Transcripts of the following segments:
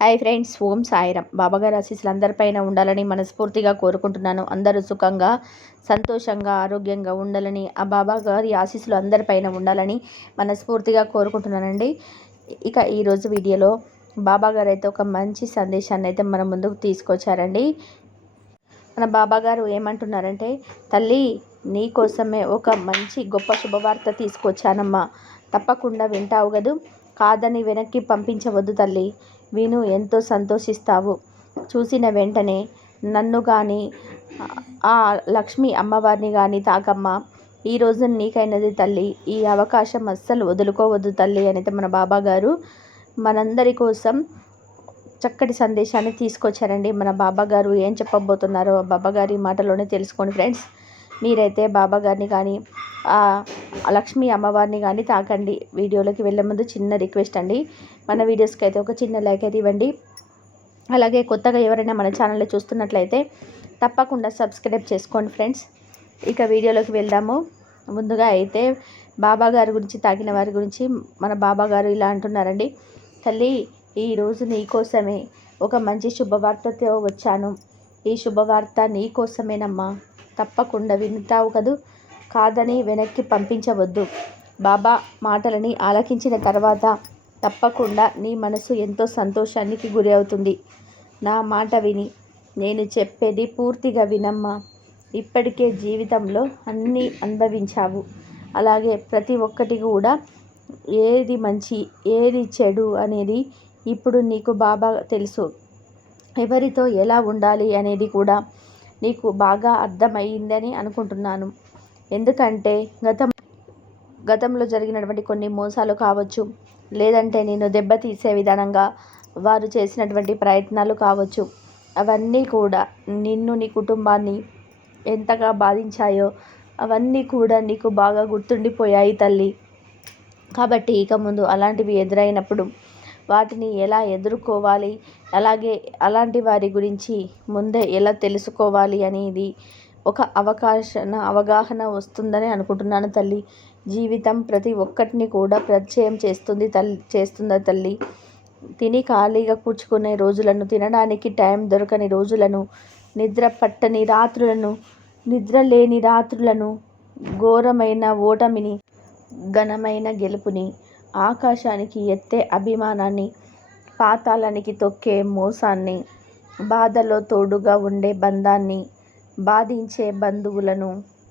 Hi friends ఓం సాయిరం బాబాగారి ఆశీస్సులు అందరిపైన ఉండాలని మనస్ఫూర్తిగా కోరుకుంటున్నాను. అందరూ సుఖంగా సంతోషంగా ఆరోగ్యంగా ఉండాలని ఆ బాబా గారి ఆశీస్సులు అందరిపైన ఉండాలని మనస్ఫూర్తిగా కోరుకుంటున్నానండి. ఇక ఈరోజు వీడియోలో బాబాగారు అయితే ఒక మంచి సందేశాన్ని అయితే మన ముందుకు తీసుకొచ్చారండి. మన బాబాగారు ఏమంటున్నారంటే తల్లి నీ కోసమే ఒక మంచి గొప్ప శుభవార్త తీసుకొచ్చానమ్మా. తప్పకుండా వింటావు కదూ కాదని వెనక్కి పంపించవద్దు తల్లి. విను ఎంతో సంతోషిస్తావు. చూసిన వెంటనే నన్ను కానీ ఆ లక్ష్మి అమ్మవారిని కానీ తాకమ్మ ఈ రోజు నీకైనది తల్లి. ఈ అవకాశం అస్సలు వదులుకోవద్దు తల్లి అనేది మన బాబా గారు మనందరి కోసం చక్కటి సందేశాన్ని తీసుకొచ్చారండి. మన బాబా గారు ఏం చెప్పబోతున్నారో బాబా గారి మాటలోనే తెలుసుకోండి ఫ్రెండ్స్. మీరైతే బాబా గారిని కానీ లక్ష్మీ అమ్మవారిని కానీ తాకండి. వీడియోలోకి వెళ్ళే ముందు చిన్న రిక్వెస్ట్ అండి. మన వీడియోస్కి అయితే ఒక చిన్న లైక్ అయితే ఇవ్వండి. అలాగే కొత్తగా ఎవరైనా మన ఛానల్లో చూస్తున్నట్లయితే తప్పకుండా సబ్స్క్రైబ్ చేసుకోండి ఫ్రెండ్స్. ఇక వీడియోలోకి వెళ్దాము. ముందుగా అయితే బాబా గారి గురించి తాకిన వారి గురించి మన బాబా గారు ఇలా అంటున్నారండి. తల్లి ఈరోజు నీకోసమే ఒక మంచి శుభవార్తతో వచ్చాను. ఈ శుభవార్త నీకోసమేనమ్మా తప్పకుండా వింటావు కదూ? కాదని వెనక్కి పంపించవద్దు. బాబా మాటలని ఆలకించిన తర్వాత తప్పకుండా నీ మనసు ఎంతో సంతోషానికి గురి అవుతుంది. నా మాట విని నేను చెప్పేది పూర్తిగా వినమ్మా. ఇప్పటికే జీవితంలో అన్నీ అనుభవించావు. అలాగే ప్రతి ఒక్కటి కూడా ఏది మంచి ఏది చెడు అనేది ఇప్పుడు నీకు బాగా తెలుసు. ఎవరితో ఎలా ఉండాలి అనేది కూడా నీకు బాగా అర్థమయ్యిందని అనుకుంటున్నాను. ఎందుకంటే గతం గతంలో జరిగినటువంటి కొన్ని మోసాలు కావచ్చు లేదంటే నేను దెబ్బతీసే విధానంగా వారు చేసినటువంటి ప్రయత్నాలు కావచ్చు. అవన్నీ కూడా నిన్ను నీ కుటుంబాన్ని ఎంతగా బాధించాయో అవన్నీ కూడా నీకు బాగా గుర్తుండిపోయాయి తల్లి. కాబట్టి ఇక ముందు అలాంటివి ఎదురైనప్పుడు వాటిని ఎలా ఎదుర్కోవాలి? అలాగే అలాంటి వారి గురించి ముందే ఎలా తెలుసుకోవాలి అనేది ఒక అవకాశన అవగాహన వస్తుందని అనుకుంటున్నాను తల్లి. జీవితం ప్రతి ఒక్కటిని కూడా పరిచయం చేస్తుంది తల్లి చేస్తుందా తల్లి? తిని ఖాళీగా కూర్చుకునే రోజులను తినడానికి టైం దొరకని రోజులను నిద్ర పట్టని రాత్రులను నిద్ర లేని రాత్రులను ఘోరమైన ఓటమిని ఘనమైన గెలుపుని ఆకాశానికి ఎత్తే అభిమానాన్ని పాతాళానికి తొక్కే మోసాన్ని బాధలో తోడుగా ఉండే బంధాన్ని బాధించే బంధువులను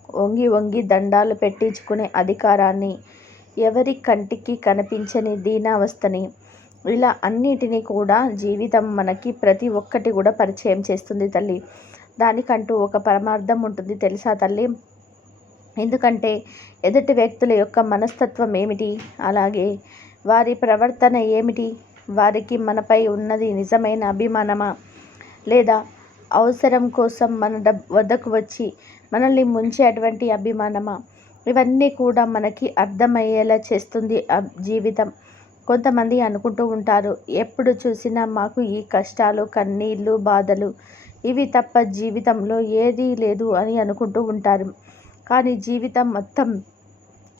వంగి వంగి దండాలు పెట్టించుకునే అధికారాన్ని ఎవరి కంటికి కనిపించని దీనావస్థని ఇలా అన్నిటినీ కూడా జీవితం మనకి ప్రతి ఒక్కటి కూడా పరిచయం చేస్తుంది తల్లి. దానికంటూ ఒక పరమార్థం ఉంటుంది తెలుసా తల్లి? ఎందుకంటే ఎదుటి వ్యక్తుల యొక్క మనస్తత్వం ఏమిటి? అలాగే వారి ప్రవర్తన ఏమిటి? వారికి మనపై ఉన్నది నిజమైన అభిమానమా? లేదా అవసరం కోసం మన డబ్ వద్దకు వచ్చి మనల్ని ముంచేటువంటి అభిమానమా? ఇవన్నీ కూడా మనకి అర్థమయ్యేలా చేస్తుంది జీవితం. కొంతమంది అనుకుంటూ ఉంటారు ఎప్పుడు చూసినా మాకు ఈ కష్టాలు కన్నీళ్ళు బాధలు ఇవి తప్ప జీవితంలో ఏదీ లేదు అని అనుకుంటూ ఉంటారు. కానీ జీవితం మొత్తం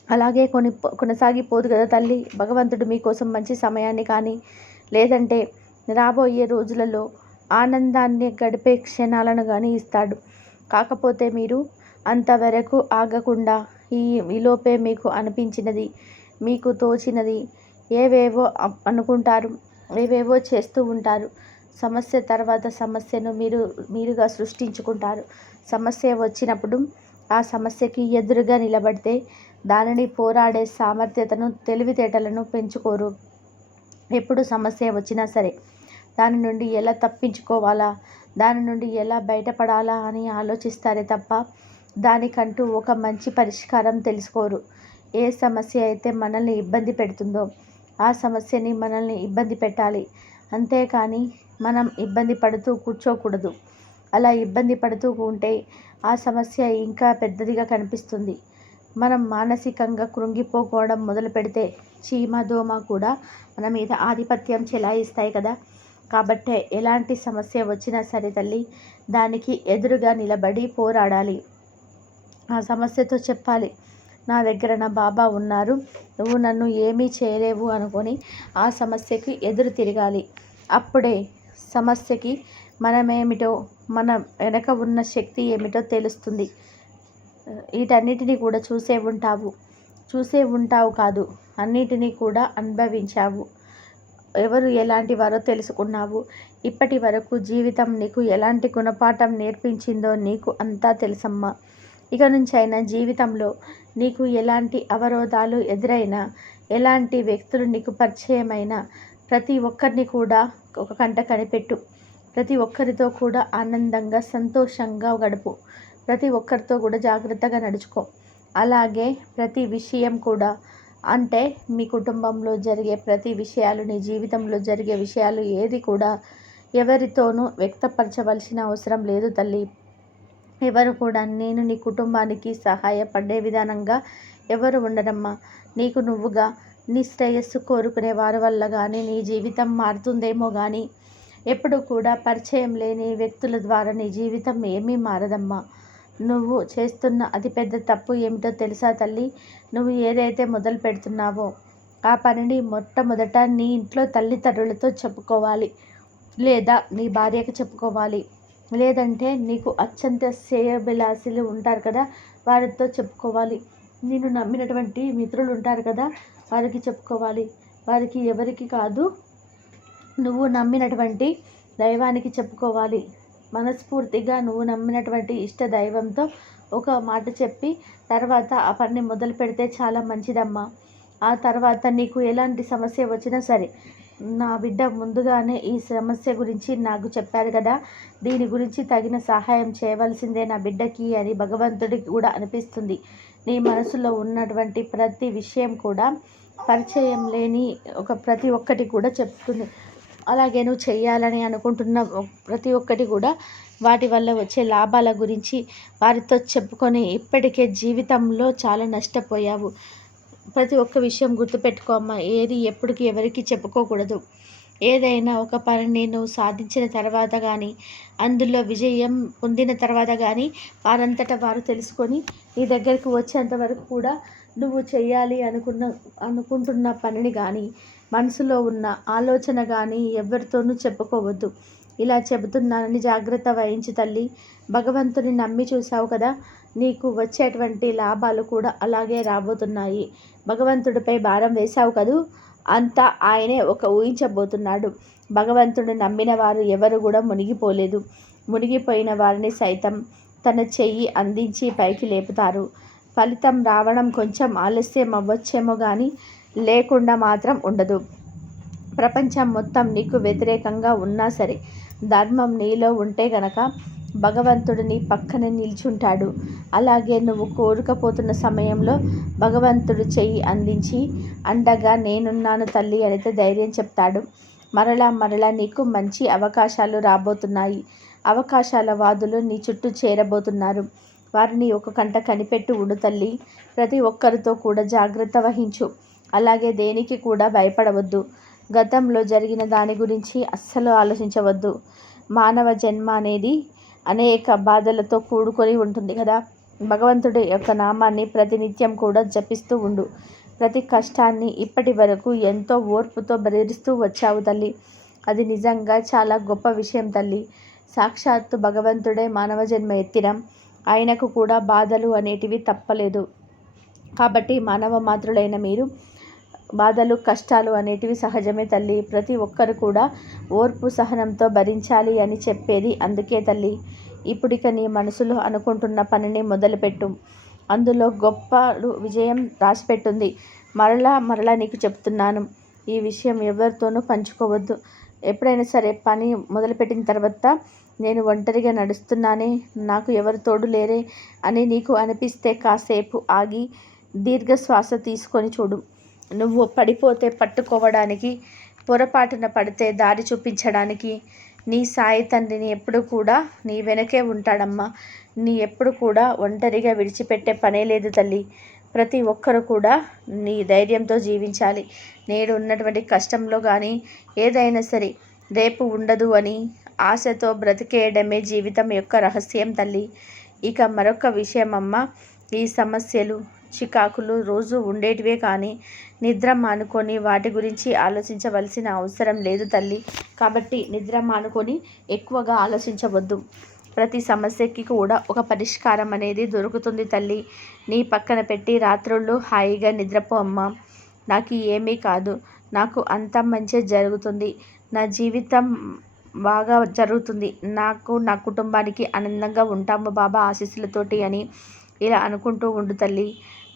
అలాగే కొని కొనసాగిపోదు కదా తల్లి. భగవంతుడు మీకోసం మంచి సమయాన్ని కానీ లేదంటే రాబోయే రోజులలో ఆనందాన్ని గడిపే క్షణాలను కానీ ఇస్తాడు. కాకపోతే మీరు అంతవరకు ఆగకుండా ఈ ఈలోపే మీకు అనిపించినది మీకు తోచినది ఏవేవో అనుకుంటారు ఏవేవో చేస్తూ ఉంటారు. సమస్య తర్వాత సమస్యను మీరు మీరుగా సృష్టించుకుంటారు. సమస్య వచ్చినప్పుడు ఆ సమస్యకి ఎదురుగా నిలబడితే దానిని పోరాడే సామర్థ్యతను తెలివితేటలను పెంచుకోరు. ఎప్పుడు సమస్య వచ్చినా సరే దాని నుండి ఎలా తప్పించుకోవాలా దాని నుండి ఎలా బయటపడాలా అని ఆలోచిస్తారే తప్ప దానికంటూ ఒక మంచి పరిష్కారం తెలుసుకోరు. ఏ సమస్య అయితే మనల్ని ఇబ్బంది పెడుతుందో ఆ సమస్యని మనల్ని ఇబ్బంది పెట్టాలి. అంతేకాని మనం ఇబ్బంది పడుతూ కూర్చోకూడదు. అలా ఇబ్బంది పడుతూ ఉంటే ఆ సమస్య ఇంకా పెద్దదిగా కనిపిస్తుంది. మనం మానసికంగా కృంగిపోకోవడం మొదలు పెడితే చీమ దోమ కూడా మన మీద ఆధిపత్యం చెలాయిస్తాయి కదా. కాబట్టే ఎలాంటి సమస్య వచ్చినా సరే తల్లి దానికి ఎదురుగా నిలబడి పోరాడాలి. ఆ సమస్యతో చెప్పాలి నా దగ్గర నా బాబా ఉన్నారు నువ్వు నన్ను ఏమీ చేయలేవు అనుకొని ఆ సమస్యకి ఎదురు తిరగాలి. అప్పుడే సమస్యకి మనమేమిటో మన వెనక ఉన్న శక్తి ఏమిటో తెలుస్తుంది. వీటన్నిటిని కూడా చూసే ఉంటావు. చూసే ఉంటావు కాదు అన్నిటినీ కూడా అనుభవించావు. ఎవరు ఎలాంటి వారో తెలుసుకున్నావు. ఇప్పటి వరకు జీవితం నీకు ఎలాంటి గుణపాఠం నేర్పించిందో నీకు అంతా తెలుసమ్మా. ఇక నుంచి అయినా జీవితంలో నీకు ఎలాంటి అవరోధాలు ఎదురైనా ఎలాంటి వ్యక్తులు నీకు పరిచయమైన ప్రతి ఒక్కరిని కూడా ఒక కంట కనిపెట్టు. ప్రతి ఒక్కరితో కూడా ఆనందంగా సంతోషంగా గడుపు. ప్రతి ఒక్కరితో కూడా జాగ్రత్తగా నడుచుకో. అలాగే ప్రతి విషయం కూడా. అంటే మీ కుటుంబంలో జరిగే ప్రతి విషయాలు నీ జీవితంలో జరిగే విషయాలు ఏది కూడా ఎవరితోనూ వ్యక్తపరచవలసిన అవసరం లేదు తల్లి. ఎవరు కూడా నేను నీ కుటుంబానికి సహాయపడే విధానంగా ఎవరు ఉండరమ్మా. నీకు నువ్వుగా నీ శ్రేయస్సు కోరుకునే వారి వల్ల కానీ నీ జీవితం మారుతుందేమో కానీ ఎప్పుడు కూడా పరిచయం లేని వ్యక్తుల ద్వారా నీ జీవితం ఏమీ మారదమ్మా. నువ్వు చేస్తున్న అతిపెద్ద తప్పు ఏమిటో తెలుసా తల్లి? నువ్వు ఏదైతే మొదలు పెడుతున్నావో ఆ పనిని మొట్టమొదట నీ ఇంట్లో తల్లిదండ్రులతో చెప్పుకోవాలి. లేదా నీ భార్యకు చెప్పుకోవాలి. లేదంటే నీకు అత్యంత శ్రేయభిలాసులు ఉంటారు కదా వారితో చెప్పుకోవాలి. నేను నమ్మినటువంటి మిత్రులు ఉంటారు కదా వారికి చెప్పుకోవాలి. వారికి ఎవరికి కాదు నువ్వు నమ్మినటువంటి దైవానికి చెప్పుకోవాలి. మనస్ఫూర్తిగా నువ్వు నమ్మినటువంటి ఇష్ట దైవంతో ఒక మాట చెప్పి తర్వాత ఆ పని మొదలు పెడితే చాలా మంచిదమ్మా. ఆ తర్వాత నీకు ఎలాంటి సమస్య వచ్చినా సరే నా బిడ్డ ముందుగానే ఈ సమస్య గురించి నాకు చెప్పారు కదా. దీని గురించి తగిన సహాయం చేయవలసిందే నా బిడ్డకి అని భగవంతుడికి కూడా అనిపిస్తుంది. నీ మనసులో ఉన్నటువంటి ప్రతి విషయం కూడా పరిచయం లేని ఒక ప్రతి ఒక్కటి కూడా చెప్తుంది. అలాగే నువ్వు చేయాలని అనుకుంటున్న ప్రతి ఒక్కటి కూడా వాటి వల్ల వచ్చే లాభాల గురించి వారితో చెప్పుకొని ఇప్పటికే జీవితంలో చాలా నష్టపోయావు. ప్రతి ఒక్క విషయం గుర్తుపెట్టుకోమ్మా ఏది ఎప్పటికి ఎవరికి చెప్పుకోకూడదు. ఏదైనా ఒక పనిని నువ్వు సాధించిన తర్వాత కానీ అందులో విజయం పొందిన తర్వాత కానీ వారంతటా వారు తెలుసుకొని నీ దగ్గరకు వచ్చేంత వరకు కూడా నువ్వు చేయాలి అనుకున్న అనుకుంటున్న పనిని కానీ మనసులో ఉన్న ఆలోచన కానీ ఎవరితోనూ చెప్పుకోవద్దు. ఇలా చెబుతున్నానని జాగ్రత్త వహించి తల్లి. భగవంతుని నమ్మి చూసావు కదా నీకు వచ్చేటువంటి లాభాలు కూడా అలాగే రాబోతున్నాయి. భగవంతుడిపై భారం వేశావు కదూ? అంతా ఆయనే ఒక ఊహించబోతున్నాడు. భగవంతుడు నమ్మిన వారు ఎవరు కూడా మునిగిపోలేదు. మునిగిపోయిన వారిని సైతం తన చెయ్యి అందించి పైకి లేపుతారు. ఫలితం రావడం కొంచెం ఆలస్యం అవ్వచ్చేమో కానీ లేకుండా మాత్రం ఉండదు. ప్రపంచం మొత్తం నీకు వ్యతిరేకంగా ఉన్నా సరే ధర్మం నీలో ఉంటే గనక భగవంతుడిని పక్కన నిల్చుంటాడు. అలాగే నువ్వు కోరుకపోతున్న సమయంలో భగవంతుడు చెయ్యి అందించి అండగా నేనున్నాను తల్లి అయితే ధైర్యం చెప్తాడు. మరలా మరలా నీకు మంచి అవకాశాలు రాబోతున్నాయి. అవకాశాల వాదులు నీ చుట్టూ చేరబోతున్నారు. వారిని ఒక కంట కనిపెట్టి ఉండు తల్లి. ప్రతి ఒక్కరితో కూడా జాగ్రత్త వహించు. అలాగే దేనికి కూడా భయపడవద్దు. గతంలో జరిగిన దాని గురించి అస్సలు ఆలోచించవద్దు. మానవ జన్మ అనేది అనేక బాధలతో కూడుకొని ఉంటుంది కదా. భగవంతుడి యొక్క నామాన్ని ప్రతినిత్యం కూడా జపిస్తూ ఉండు. ప్రతి కష్టాన్ని ఇప్పటి వరకు ఎంతో ఓర్పుతో బెదిరిస్తూ వచ్చావు తల్లి. అది నిజంగా చాలా గొప్ప విషయం తల్లి. సాక్షాత్తు భగవంతుడే మానవ జన్మ ఎత్తిన. ఆయనకు కూడా బాధలు అనేటివి తప్పలేదు. కాబట్టి మానవ మాతృలైన మీరు బాధలు కష్టాలు అనేటివి సహజమే తల్లి. ప్రతి ఒక్కరు కూడా ఓర్పు సహనంతో భరించాలి అని చెప్పేది అందుకే తల్లి. ఇప్పుడిక నీ మనసులో అనుకుంటున్న పనిని మొదలుపెట్టు. అందులో గొప్ప విజయం రాసిపెట్టుంది. మరలా మరలా నీకు చెప్తున్నాను. ఈ విషయం ఎవరితోనూ పంచుకోవద్దు. ఎప్పుడైనా సరే పని మొదలుపెట్టిన తర్వాత నేను ఒంటరిగా నడుస్తున్నానే నాకు ఎవరు తోడు లేరే అని నీకు అనిపిస్తే కాసేపు ఆగి దీర్ఘ శ్వాస తీసుకొని చూడు. నువ్వు పడిపోతే పట్టుకోవడానికి పొరపాటున పడితే దారి చూపించడానికి నీ సాయి తండ్రిని ఎప్పుడు కూడా నీ వెనకే ఉంటాడమ్మా. నీ ఎప్పుడు కూడా ఒంటరిగా విడిచిపెట్టే పనే లేదు తల్లి. ప్రతి ఒక్కరు కూడా నీ ధైర్యంతో జీవించాలి. నేడు ఉన్నటువంటి కష్టంలో కానీ ఏదైనా సరే రేపు ఉండదు అని ఆశతో బ్రతికేయడమే జీవితం యొక్క రహస్యం తల్లి. ఇక మరొక విషయం అమ్మ ఈ సమస్యలు చికాకులు రోజు ఉండేటివే కానీ నిద్ర మానుకొని వాటి గురించి ఆలోచించవలసిన అవసరం లేదు తల్లి. కాబట్టి నిద్ర మానుకొని ఎక్కువగా ఆలోచించవద్దు. ప్రతి సమస్యకి కూడా ఒక పరిష్కారం అనేది దొరుకుతుంది తల్లి. నీ పక్కన పెట్టి రాత్రుళ్ళు హాయిగా నిద్రపో అమ్మ. నాకు ఏమీ కాదు. నాకు అంత మంచి జరుగుతుంది. నా జీవితం బాగా జరుగుతుంది. నాకు నా కుటుంబానికి ఆనందంగా ఉంటాము బాబా ఆశీస్సులతోటి అని ఇలా అనుకుంటూ ఉండు తల్లి.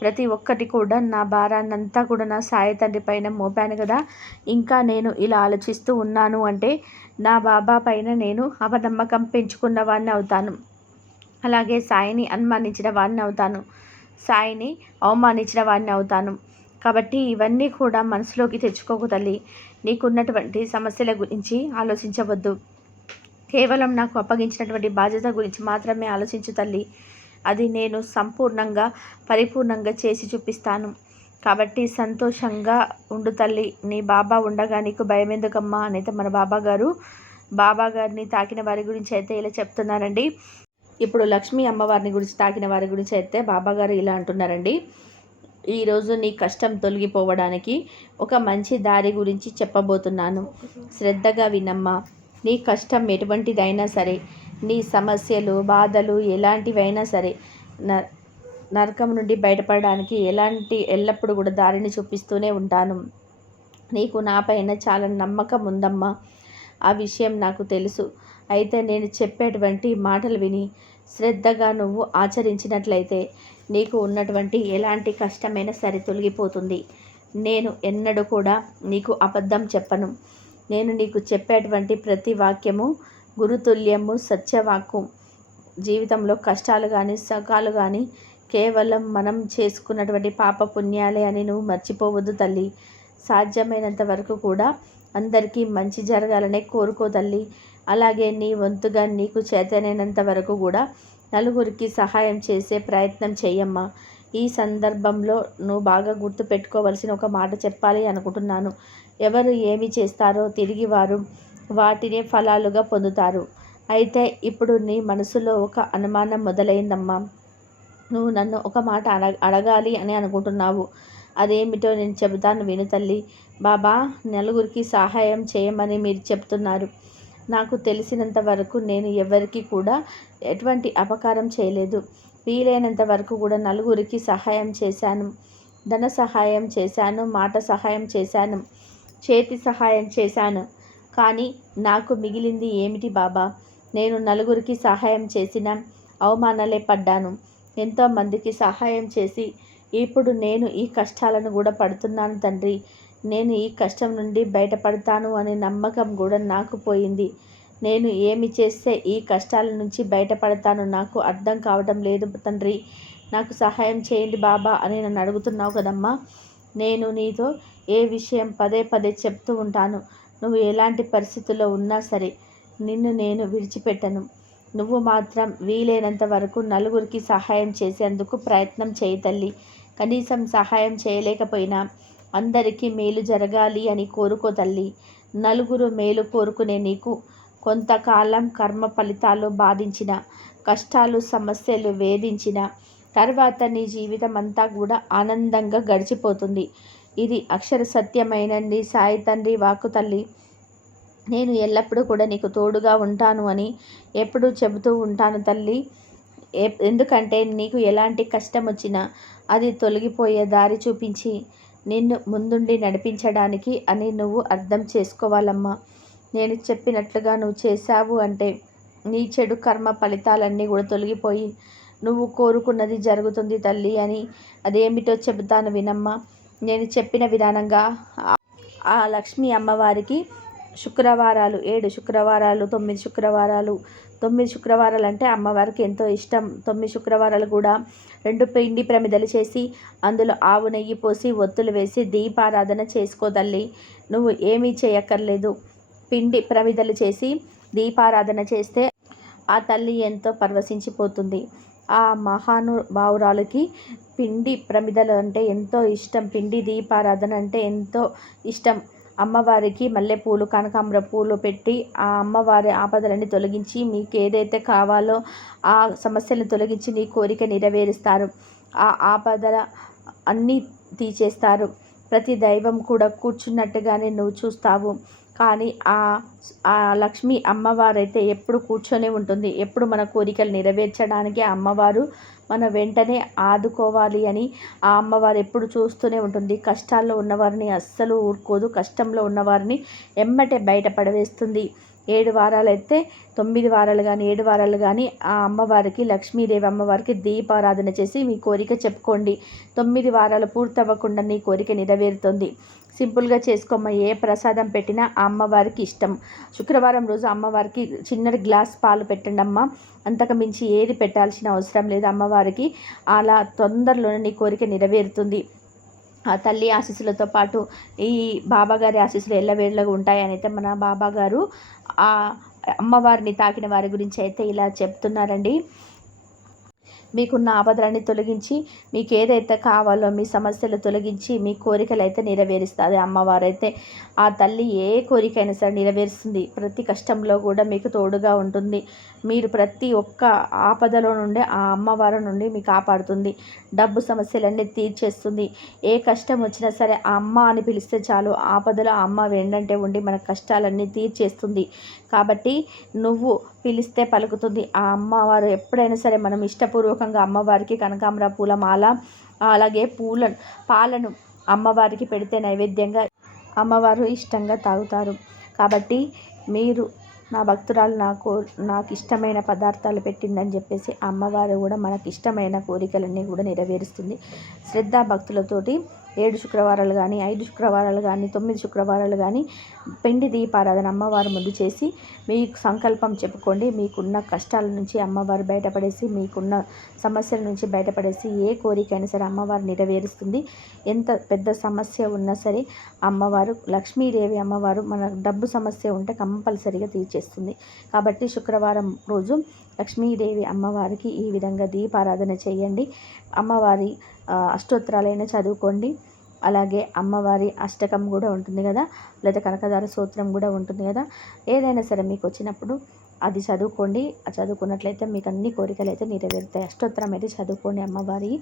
ప్రతి ఒక్కటి కూడా నా భారాన్నంతా కూడా నా సాయి తండ్రి పైన మోపాను కదా. ఇంకా నేను ఇలా ఆలోచిస్తూ ఉన్నాను అంటే నా బాబా పైన నేను అవనమ్మకం పెంచుకున్న వాడిని అవుతాను. అలాగే సాయిని అనుమానించిన వాడిని అవుతాను. సాయిని అవమానించిన వాడిని అవుతాను. కాబట్టి ఇవన్నీ కూడా మనసులోకి తెచ్చుకోకు తల్లి. నీకున్నటువంటి సమస్యల గురించి ఆలోచించవద్దు. కేవలం నాకు అప్పగించినటువంటి బాధ్యత గురించి మాత్రమే ఆలోచించు తల్లి. అది నేను సంపూర్ణంగా పరిపూర్ణంగా చేసి చూపిస్తాను. కాబట్టి సంతోషంగా ఉండు తల్లి. నీ బాబా ఉండగా నీకు భయం ఎందుకమ్మా అనేది మన బాబా గారు బాబా గారిని తాకిన వారి గురించి అయితే ఇలా చెప్తున్నారండి. ఇప్పుడు లక్ష్మీ అమ్మవారిని గురించి తాకిన వారి గురించి అయితే బాబా గారు ఇలా అంటున్నారండి. ఈరోజు నీ కష్టం తొలగిపోవడానికి ఒక మంచి దారి గురించి చెప్పబోతున్నాను. శ్రద్ధగా వినమ్మా. నీ కష్టం ఎటువంటిదైనా సరే నీ సమస్యలు బాధలు ఎలాంటివైనా సరే నరకం నుండి బయటపడడానికి ఎలాంటి ఎల్లప్పుడూ కూడా దారిని చూపిస్తూనే ఉంటాను. నీకు నాపైన చాలా నమ్మకం ఉందమ్మా. ఆ విషయం నాకు తెలుసు. అయితే నేను చెప్పేటువంటి మాటలు విని శ్రద్ధగా నువ్వు ఆచరించినట్లయితే నీకు ఉన్నటువంటి ఎలాంటి కష్టమైనా సరే తొలగిపోతుంది. నేను ఎన్నడూ కూడా నీకు అబద్ధం చెప్పను. నేను నీకు చెప్పేటువంటి ప్రతి వాక్యము గురుతుల్యము సత్యవాక్కు జీవితంలో కష్టాలు కానీ సుఖాలు కానీ కేవలం మనం చేసుకున్నటువంటి పాప పుణ్యాలే అని నువ్వు మర్చిపోవద్దు తల్లి. సాధ్యమైనంత వరకు కూడా అందరికీ మంచి జరగాలనే కోరుకో తల్లి. అలాగే నీ వంతుగా నీకు చేతనైనంత వరకు కూడా నలుగురికి సహాయం చేసే ప్రయత్నం చేయమ్మా ఈ సందర్భంలో నువ్వు బాగా గుర్తుపెట్టుకోవలసిన ఒక మాట చెప్పాలి అనుకుంటున్నాను. ఎవరు ఏమి చేస్తారో తిరిగి వారు వాటినే ఫలాలుగా పొందుతారు. అయితే ఇప్పుడు నీ మనసులో ఒక అనుమానం మొదలైందమ్మా. నువ్వు నన్ను ఒక మాట అడగ అడగాలి అని అనుకుంటున్నావు. అదేమిటో నేను చెబుతాను విను తల్లి. బాబా నలుగురికి సహాయం చేయమని మీరు చెప్తున్నారు. నాకు తెలిసినంత వరకు నేను ఎవరికి కూడా ఎటువంటి అపకారం చేయలేదు. వీలైనంత వరకు కూడా నలుగురికి సహాయం చేశాను. ధన సహాయం చేశాను మాట సహాయం చేశాను చేతి సహాయం చేశాను. కానీ నాకు మిగిలింది ఏమిటి బాబా? నేను నలుగురికి సహాయం చేసిన అవమానాలే పడ్డాను. ఎంతోమందికి సహాయం చేసి ఇప్పుడు నేను ఈ కష్టాలను కూడా పడుతున్నాను తండ్రి. నేను ఈ కష్టం నుండి బయటపడతాను అనే నమ్మకం కూడా నాకు పోయింది. నేను ఏమి చేస్తే ఈ కష్టాల నుంచి బయటపడతాను నాకు అర్థం కావడం లేదు తండ్రి. నాకు సహాయం చేయండి బాబా అని నన్ను అడుగుతున్నావు కదమ్మా. నేను నీతో ఏ విషయం పదే పదే చెప్తూ ఉంటాను. నువ్వు ఎలాంటి పరిస్థితుల్లో ఉన్నా సరే నిన్ను నేను విడిచిపెట్టను. నువ్వు మాత్రం వీలైనంత వరకు నలుగురికి సహాయం చేసేందుకు ప్రయత్నం చేయి తల్లి. కనీసం సహాయం చేయలేకపోయినా అందరికీ మేలు జరగాలి అని కోరుకో తల్లి. నలుగురు మేలు కోరుకునే నీకు కొంతకాలం కర్మ ఫలితాలు బాధించిన కష్టాలు సమస్యలు వేధించిన తర్వాత నీ జీవితం అంతా కూడా ఆనందంగా గడిచిపోతుంది. ఇది అక్షర సత్యమైన నీ సాయి తండ్రి వాకు తల్లి. నేను ఎల్లప్పుడూ కూడా నీకు తోడుగా ఉంటాను అని ఎప్పుడూ చెబుతూ ఉంటాను తల్లి. ఎందుకంటే నీకు ఎలాంటి కష్టం వచ్చినా అది తొలగిపోయే దారి చూపించి నిన్ను ముందుండి నడిపించడానికి అని నువ్వు అర్థం చేసుకోవాలమ్మా. నేను చెప్పినట్లుగా నువ్వు చేశావు అంటే నీ చెడు కర్మ ఫలితాలన్నీ కూడా తొలగిపోయి నువ్వు కోరుకున్నది జరుగుతుంది తల్లి అని అదేమిటో చెబుతాను వినమ్మా. నేను చెప్పిన విధానంగా ఆ లక్ష్మీ అమ్మవారికి శుక్రవారాలు ఏడు శుక్రవారాలు తొమ్మిది శుక్రవారాలు తొమ్మిది శుక్రవారాలు అంటే అమ్మవారికి ఎంతో ఇష్టం. తొమ్మిది శుక్రవారాలు కూడా రెండు పిండి ప్రమిదలు చేసి అందులో ఆవు నెయ్యి పోసి ఒత్తులు వేసి దీపారాధన చేసుకో తల్లి. నువ్వు ఏమీ చేయక్కర్లేదు. పిండి ప్రమిదలు చేసి దీపారాధన చేస్తే ఆ తల్లి ఎంతో పరవశించిపోతుంది. ఆ మహానుభావురాలకి పిండి ప్రమిదలు అంటే ఎంతో ఇష్టం. పిండి దీపారాధన అంటే ఎంతో ఇష్టం. అమ్మవారికి మల్లెపూలు కనకాంబర పూలు పెట్టి ఆ అమ్మవారి ఆపదలని తొలగించి మీకు ఏదైతే కావాలో ఆ సమస్యలను తొలగించి నీ కోరిక నెరవేరుస్తారు. ఆ ఆపదల అన్నీ తీసేస్తారు ప్రతి దైవం కూడా కూర్చున్నట్టుగానే నువ్వు చూస్తావు. కానీ ఆ ఆ లక్ష్మి అమ్మవారైతే ఎప్పుడు కూర్చొని ఉంటుంది. ఎప్పుడు మన కోరికలు నెరవేర్చడానికి ఆ అమ్మవారు మన వెంటనే ఆదుకోవాలి అని ఆ అమ్మవారు ఎప్పుడు చూస్తూనే ఉంటుంది. కష్టాల్లో ఉన్నవారిని అస్సలు ఊరుకోదు. కష్టంలో ఉన్నవారిని ఎమ్మటే బయట పడవేస్తుంది. ఏడు వారాలు అయితే తొమ్మిది వారాలు కానీ ఏడు వారాలు కానీ ఆ అమ్మవారికి లక్ష్మీదేవి అమ్మవారికి దీపారాధన చేసి మీ కోరిక చెప్పుకోండి. తొమ్మిది వారాలు పూర్తవ్వకుండా నీ కోరిక నెరవేరుతుంది. సింపుల్గా చేసుకోమ్మ. ఏ ప్రసాదం పెట్టినా ఆ అమ్మవారికి ఇష్టం. శుక్రవారం రోజు అమ్మవారికి చిన్న గ్లాస్ పాలు పెట్టండి అమ్మ అంతకు మించి ఏది పెట్టాల్సిన అవసరం లేదు అమ్మవారికి. అలా తొందరలోనే నీ కోరిక నెరవేరుతుంది. ఆ తల్లి ఆశీస్సులతో పాటు ఈ బాబాగారి ఆశీస్సులు ఎల్లవేళ్ళగా ఉంటాయని అయితే మన బాబాగారు ఆ అమ్మవారిని తాకిన వారి గురించి అయితే ఇలా చెప్తున్నారండి. మీకున్న ఆపదలన్నీ తొలగించి మీకు ఏదైతే కావాలో మీ సమస్యలు తొలగించి మీ కోరికలు అయితే నెరవేరుస్తుంది అయితే ఆ తల్లి ఏ కోరికైనా సరే నెరవేరుస్తుంది. ప్రతి కష్టంలో కూడా మీకు తోడుగా ఉంటుంది. మీరు ప్రతి ఒక్క ఆపదలో నుండి ఆ అమ్మవారి నుండి మీ కాపాడుతుంది. డబ్బు సమస్యలన్నీ తీర్చేస్తుంది. ఏ కష్టం వచ్చినా సరే ఆ అమ్మ అని పిలిస్తే చాలు. ఆపదలో అమ్మ వెండంటే ఉండి మన కష్టాలన్నీ తీర్చేస్తుంది. కాబట్టి నువ్వు పిలిస్తే పలుకుతుంది. ఆ అమ్మవారు ఎప్పుడైనా సరే మనం ఇష్టపూర్వకంగా అమ్మవారికి కనకాంబర పూలమాల అలాగే పూలను పాలను అమ్మవారికి పెడితే నైవేద్యంగా అమ్మవారు ఇష్టంగా తాగుతారు. కాబట్టి మీరు నా భక్తురాలు నాకు నాకు ఇష్టమైన పదార్థాలు పెట్టిందని చెప్పేసి అమ్మవారు కూడా మనకి ఇష్టమైన కోరికలన్నీ కూడా నెరవేరుస్తుంది. శ్రద్ధ భక్తులతోటి ఏడు శుక్రవారాలు కానీ ఐదు శుక్రవారాలు కానీ తొమ్మిది శుక్రవారాలు కానీ పెండి దీపారాధన అమ్మవారు ముందు చేసి మీకు సంకల్పం చెప్పుకోండి. మీకున్న కష్టాల నుంచి అమ్మవారు బయటపడేసి మీకున్న సమస్యల నుంచి బయటపడేసి ఏ కోరికైనా సరే అమ్మవారు నెరవేరుస్తుంది. ఎంత పెద్ద సమస్య ఉన్నా సరే అమ్మవారు లక్ష్మీదేవి అమ్మవారు మన డబ్బు సమస్య ఉంటే కంపల్సరీగా తీర్చేస్తుంది. కాబట్టి శుక్రవారం రోజు లక్ష్మీదేవి అమ్మవారికి ఈ విధంగా దీపారాధన చేయండి. అమ్మవారి అష్టోత్తరాలైనా చదువుకోండి. అలాగే అమ్మవారి అష్టకం కూడా ఉంటుంది కదా. లేదా కనకదార సూత్రం కూడా ఉంటుంది కదా. ఏదైనా సరే మీకు వచ్చినప్పుడు అది చదువుకోండి. చదువుకున్నట్లయితే మీకు అన్ని కోరికలు అయితే నెరవేరుతాయి. అష్టోత్తరం అయితే చదువుకోండి అమ్మవారి.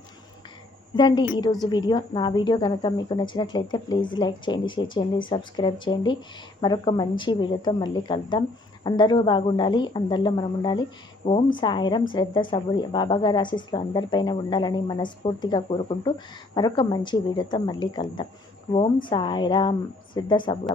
ఇదండి ఈరోజు వీడియో. నా వీడియో కనుక మీకు నచ్చినట్లయితే ప్లీజ్ లైక్ చేయండి షేర్ చేయండి సబ్స్క్రైబ్ చేయండి. మరొక మంచి వీడియోతో మళ్ళీ కలుద్దాం. అందరూ బాగుండాలి అందరిలో మనం ఉండాలి ఓం సాయిరం శ్రద్ధ సబురి. బాబాగారి ఆశీస్సులు అందరిపైన ఉండాలని మనస్ఫూర్తిగా కోరుకుంటూ మరొక మంచి వీడియోతో మళ్ళీ కలుద్దాం. ఓం సాయిరాం శ్రద్ధ సబురి.